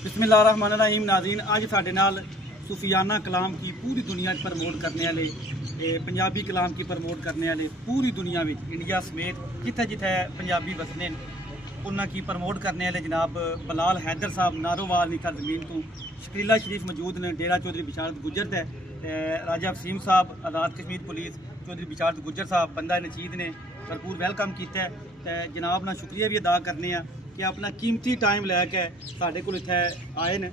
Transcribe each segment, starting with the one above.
बिस्मिल्लाहिर्रहमानिर्रहीम। नाज़रीन, अज साडे नाल सूफियाना कलाम की पूरी दुनिया प्रमोट करने वाले, पंजाबी कलाम की प्रमोट करने वाले पूरी दुनिया में इंडिया समेत जिथे जिथे पंजाबी वसने उन्होंने की प्रमोट करने वाले जनाब बलाल हैदर साहब नारोवाल निथा जमीन तो शकीला शरीफ मौजूद ने। डेरा चौधरी बिशारत गुजर है, राजा वसीम साहब आज़ाद कश्मीर पुलिस चौधरी बिशारत गुजर साहब बंदा नशीद ने भरपूर वैलकम किया है। जनाब ना शुक्रिया भी अदा करने कि अपना कीमती टाइम लैके साढ़े को इत्थे आए ने।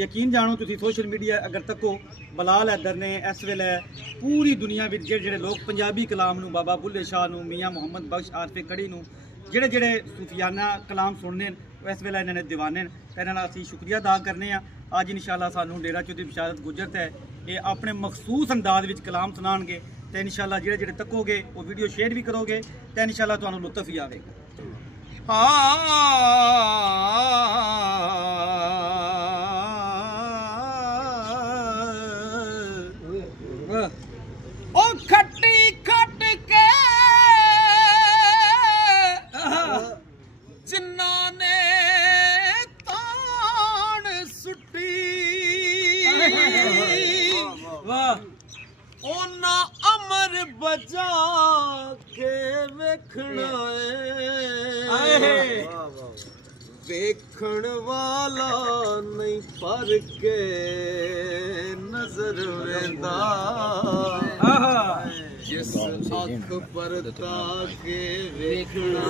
यकीन जानो तुसी सोशल मीडिया अगर तको बलाल हैदर ने इस वेले पूरी दुनिया में जेड़े लोग पंजाबी कलाम नू बाबा बुल्ले शाह नू मियाँ मुहम्मद बख्श आरफे कड़ी नू जेड़े जेड़े सूफियाना कलाम सुनने इस वेले इन्होंने दीवाने तो इन्होंने असी शुक्रिया अदा करने। अज इंशाअल्लाह सानू डेरा चौधरी बिशारत गुजर है ये अपने मखसूस अंदाज में कलाम सुनाएंगे तो इंशाअल्लाह जेड़े जेड़े तकोगे वो वीडियो शेयर भी करोगे तो इंशाअल्लाह तुहानू लुत्फ ही आएगा। ओ खट्टी खट के जिन्ना ने तान सुट्टी ओना अमर बजा के वेखना है वेखण वाला नहीं पर के नजर वेंदा जिस अख पर ताके वेखना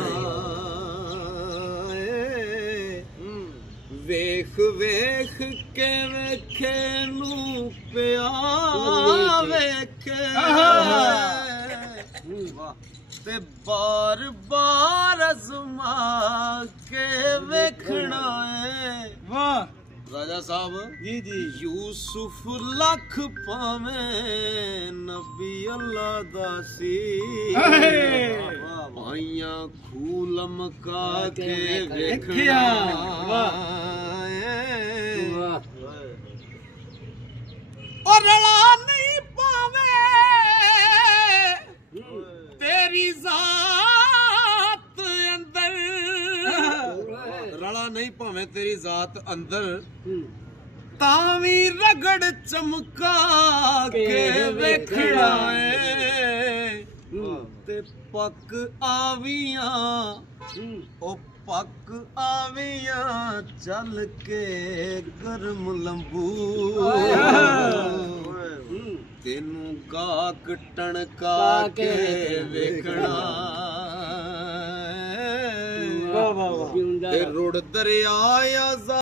वेख वेख के वेखे नू पिया वेखे ते बार बार अजमा के वेखना है। वाह राजा साहब जी जी। यूसुफ लख पावे नबी अल्लाह दासी आइया खूलम का के वेखिया और रला नहीं पावे तेरी जात अंदर रला नहीं पावे तेरी जात अंदर तावी रगड़ चमका के वेखड़ा ते पक आवियां ओ पक आवियां चल के गर्म लंबू तेनू गाक टणका के वेखड़ा ते रुड़ दरिया